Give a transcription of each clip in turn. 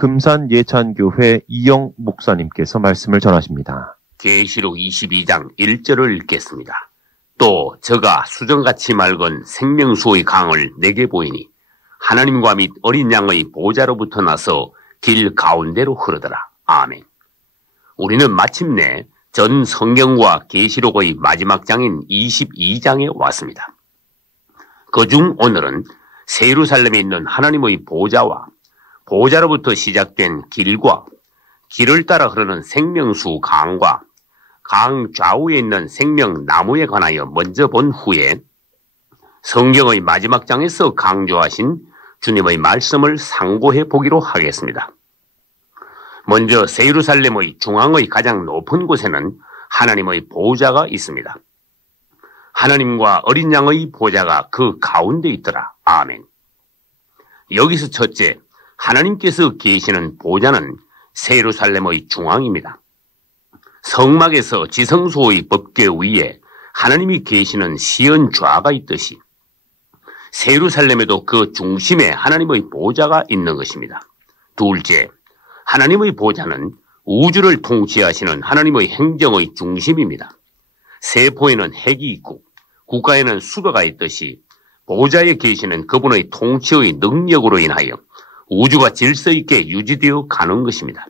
금산 예찬교회 이영 목사님께서 말씀을 전하십니다. 계시록 22장 1절을 읽겠습니다. 또 저가 수정같이 맑은 생명수의 강을 내게 보이니 하나님과 및 어린 양의 보좌로부터 나서 길 가운데로 흐르더라. 아멘. 우리는 마침내 전 성경과 계시록의 마지막 장인 22장에 왔습니다. 그중 오늘은 새 예루살렘에 있는 하나님의 보좌와 보좌로부터 시작된 길과 길을 따라 흐르는 생명수 강과 강 좌우에 있는 생명나무에 관하여 먼저 본 후에 성경의 마지막 장에서 강조하신 주님의 말씀을 상고해 보기로 하겠습니다. 먼저 새 예루살렘의 중앙의 가장 높은 곳에는 하나님의 보좌가 있습니다. 하나님과 어린 양의 보좌가 그 가운데 있더라. 아멘. 여기서 첫째, 하나님께서 계시는 보좌는 새 예루살렘의 중앙입니다. 성막에서 지성소의 법궤 위에 하나님이 계시는 시언좌가 있듯이 새 예루살렘에도 그 중심에 하나님의 보좌가 있는 것입니다. 둘째, 하나님의 보좌는 우주를 통치하시는 하나님의 행정의 중심입니다. 세포에는 핵이 있고 국가에는 수도가 있듯이 보좌에 계시는 그분의 통치의 능력으로 인하여 우주가 질서 있게 유지되어 가는 것입니다.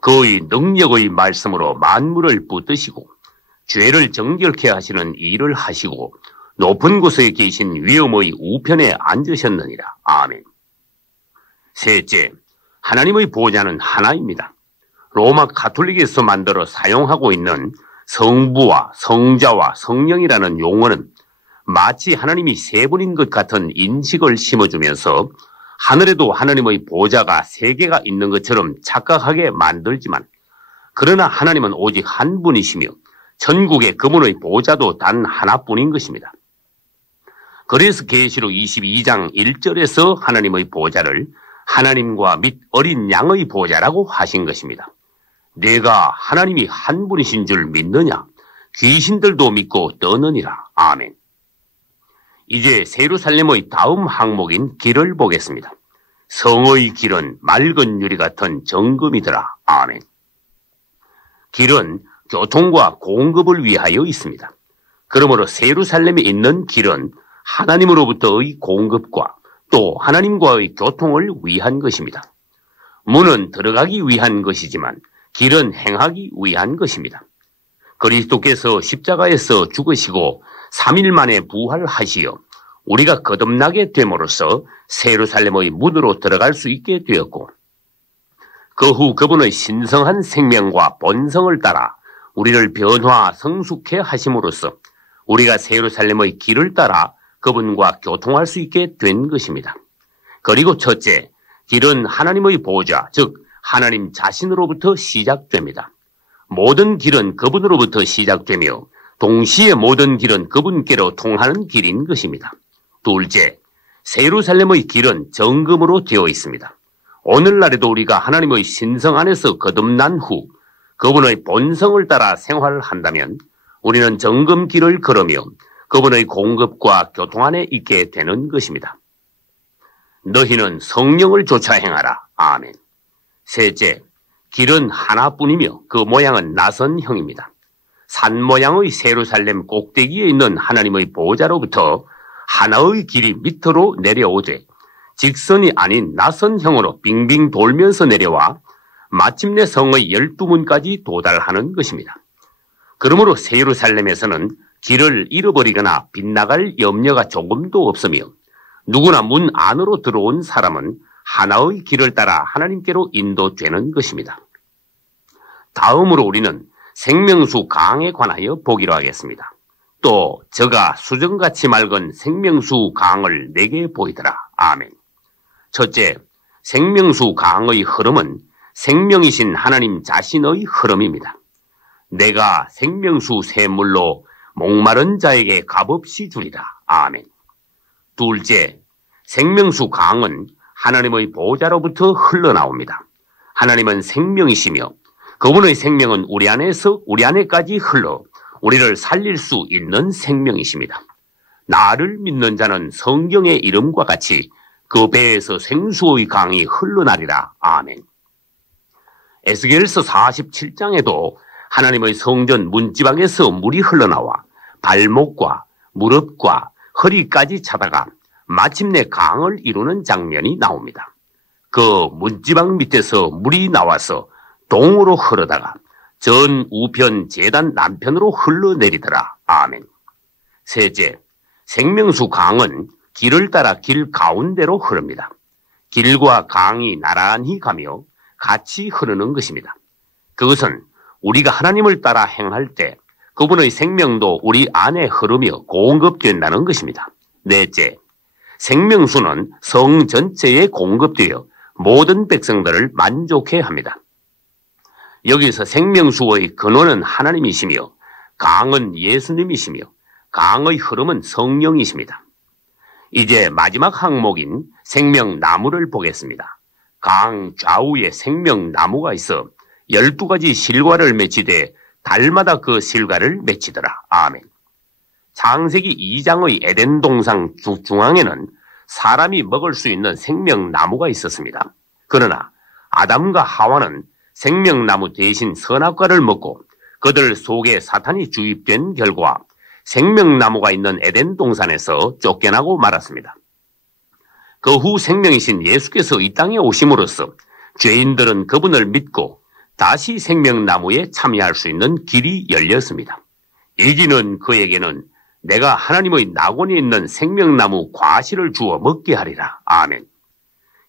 그의 능력의 말씀으로 만물을 붙드시고 죄를 정결케 하시는 일을 하시고 높은 곳에 계신 위엄의 우편에 앉으셨느니라. 아멘. 셋째, 하나님의 보좌는 하나입니다. 로마 가톨릭에서 만들어 사용하고 있는 성부와 성자와 성령이라는 용어는 마치 하나님이 세 분인 것 같은 인식을 심어주면서 하늘에도 하나님의 보좌가 세 개가 있는 것처럼 착각하게 만들지만 그러나 하나님은 오직 한 분이시며 천국의 그분의 보좌도 단 하나뿐인 것입니다. 그래서 계시록 22장 1절에서 하나님의 보좌를 하나님과 및 어린 양의 보좌라고 하신 것입니다. 내가 하나님이 한 분이신 줄 믿느냐? 귀신들도 믿고 떠느니라. 아멘. 이제 새 예루살렘의 다음 항목인 길을 보겠습니다. 성의 길은 맑은 유리 같은 정금이더라. 아멘. 길은 교통과 공급을 위하여 있습니다. 그러므로 새 예루살렘에 있는 길은 하나님으로부터의 공급과 또 하나님과의 교통을 위한 것입니다. 문은 들어가기 위한 것이지만 길은 행하기 위한 것입니다. 그리스도께서 십자가에서 죽으시고 3일 만에 부활하시어 우리가 거듭나게 됨으로써 새 예루살렘의 문으로 들어갈 수 있게 되었고 그 후 그분의 신성한 생명과 본성을 따라 우리를 변화 성숙해 하심으로써 우리가 새 예루살렘의 길을 따라 그분과 교통할 수 있게 된 것입니다. 그리고 첫째, 길은 하나님의 보좌, 즉 하나님 자신으로부터 시작됩니다. 모든 길은 그분으로부터 시작되며 동시에 모든 길은 그분께로 통하는 길인 것입니다. 둘째, 새 예루살렘의 길은 정금으로 되어 있습니다. 오늘날에도 우리가 하나님의 신성 안에서 거듭난 후 그분의 본성을 따라 생활한다면 우리는 정금 길을 걸으며 그분의 공급과 교통 안에 있게 되는 것입니다. 너희는 성령을 쫓아 행하라. 아멘. 셋째, 길은 하나뿐이며 그 모양은 나선형입니다. 산 모양의 새 예루살렘 꼭대기에 있는 하나님의 보좌로부터 하나의 길이 밑으로 내려오되 직선이 아닌 나선형으로 빙빙 돌면서 내려와 마침내 성의 12문까지 도달하는 것입니다. 그러므로 새 예루살렘에서는 길을 잃어버리거나 빗나갈 염려가 조금도 없으며 누구나 문 안으로 들어온 사람은 하나의 길을 따라 하나님께로 인도되는 것입니다. 다음으로 우리는 생명수 강에 관하여 보기로 하겠습니다. 또 저가 수정같이 맑은 생명수 강을 내게 보이더라. 아멘. 첫째, 생명수 강의 흐름은 생명이신 하나님 자신의 흐름입니다. 내가 생명수 샘물로 목마른 자에게 값없이 주리라. 아멘. 둘째, 생명수 강은 하나님의 보좌로부터 흘러나옵니다. 하나님은 생명이시며 그분의 생명은 우리 안에까지 흘러 우리를 살릴 수 있는 생명이십니다. 나를 믿는 자는 성경의 이름과 같이 그 배에서 생수의 강이 흘러나리라. 아멘. 에스겔서 47장에도 하나님의 성전 문지방에서 물이 흘러나와 발목과 무릎과 허리까지 차다가 마침내 강을 이루는 장면이 나옵니다. 그 문지방 밑에서 물이 나와서 동으로 흐르다가 전 우편 제단 남편으로 흘러내리더라. 아멘. 셋째, 생명수 강은 길을 따라 길 가운데로 흐릅니다. 길과 강이 나란히 가며 같이 흐르는 것입니다. 그것은 우리가 하나님을 따라 행할 때 그분의 생명도 우리 안에 흐르며 공급된다는 것입니다. 넷째, 생명수는 성 전체에 공급되어 모든 백성들을 만족해 합니다. 여기서 생명수의 근원은 하나님이시며 강은 예수님이시며 강의 흐름은 성령이십니다. 이제 마지막 항목인 생명나무를 보겠습니다. 강 좌우에 생명나무가 있어 12가지 실과를 맺히되 달마다 그 실과를 맺히더라. 아멘. 창세기 2장의 에덴 동산 중앙에는 사람이 먹을 수 있는 생명나무가 있었습니다. 그러나 아담과 하와는 생명나무 대신 선악과를 먹고 그들 속에 사탄이 주입된 결과 생명나무가 있는 에덴 동산에서 쫓겨나고 말았습니다. 그 후 생명이신 예수께서 이 땅에 오심으로써 죄인들은 그분을 믿고 다시 생명나무에 참여할 수 있는 길이 열렸습니다. 이기는 그에게는 내가 하나님의 낙원에 있는 생명나무 과실을 주어 먹게 하리라. 아멘.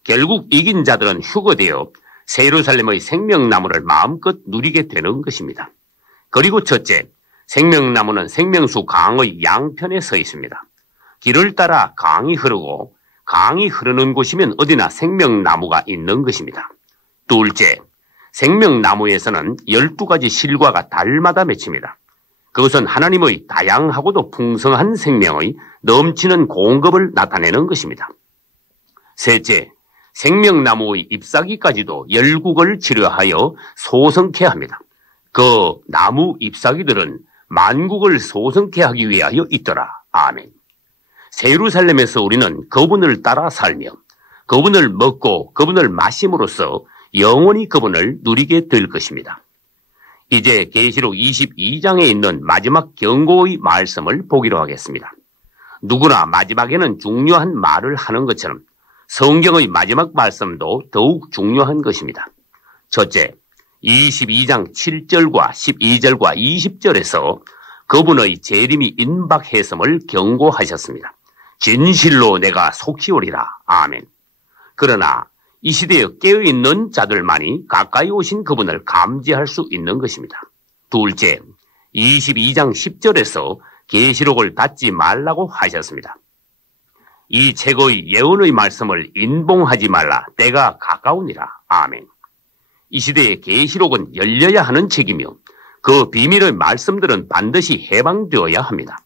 결국 이긴 자들은 휴거되어 세루살렘의 생명나무를 마음껏 누리게 되는 것입니다. 그리고 첫째, 생명나무는 생명수 강의 양편에 서 있습니다. 길을 따라 강이 흐르고 강이 흐르는 곳이면 어디나 생명나무가 있는 것입니다. 둘째, 생명나무에서는 12가지 실과가 달마다 맺힙니다. 그것은 하나님의 다양하고도 풍성한 생명의 넘치는 공급을 나타내는 것입니다. 셋째, 생명나무의 잎사귀까지도 열국을 치료하여 소성케 합니다. 그 나무 잎사귀들은 만국을 소성케 하기 위하여 있더라. 아멘. 세루살렘에서 우리는 그분을 따라 살며 그분을 먹고 그분을 마심으로써 영원히 그분을 누리게 될 것입니다. 이제 계시록 22장에 있는 마지막 경고의 말씀을 보기로 하겠습니다. 누구나 마지막에는 중요한 말을 하는 것처럼 성경의 마지막 말씀도 더욱 중요한 것입니다. 첫째, 22장 7절과 12절과 20절에서 그분의 재림이 임박했음을 경고하셨습니다. 진실로 내가 속히 오리라. 아멘. 그러나 이 시대에 깨어있는 자들만이 가까이 오신 그분을 감지할 수 있는 것입니다. 둘째, 22장 10절에서 계시록을 닫지 말라고 하셨습니다. 이 책의 예언의 말씀을 인봉하지 말라. 때가 가까우니라. 아멘. 이 시대의 계시록은 열려야 하는 책이며 그 비밀의 말씀들은 반드시 해방되어야 합니다.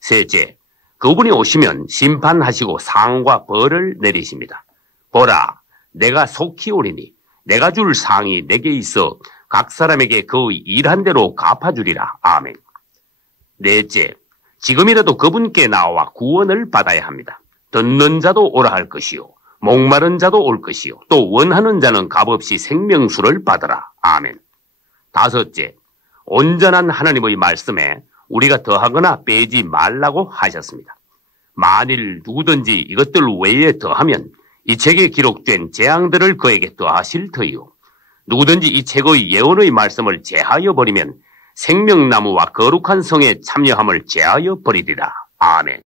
셋째, 그분이 오시면 심판하시고 상과 벌을 내리십니다. 보라, 내가 속히 오리니 내가 줄 상이 내게 있어 각 사람에게 그 일한 대로 갚아주리라. 아멘. 넷째, 지금이라도 그분께 나와 구원을 받아야 합니다. 듣는 자도 오라 할 것이요 목마른 자도 올 것이요 또 원하는 자는 값없이 생명수를 받으라. 아멘. 다섯째, 온전한 하나님의 말씀에 우리가 더하거나 빼지 말라고 하셨습니다. 만일 누구든지 이것들 외에 더하면 이 책에 기록된 재앙들을 그에게 더하실 터이요 누구든지 이 책의 예언의 말씀을 제하여 버리면 생명나무와 거룩한 성에 참여함을 제하여 버리리라. 아멘.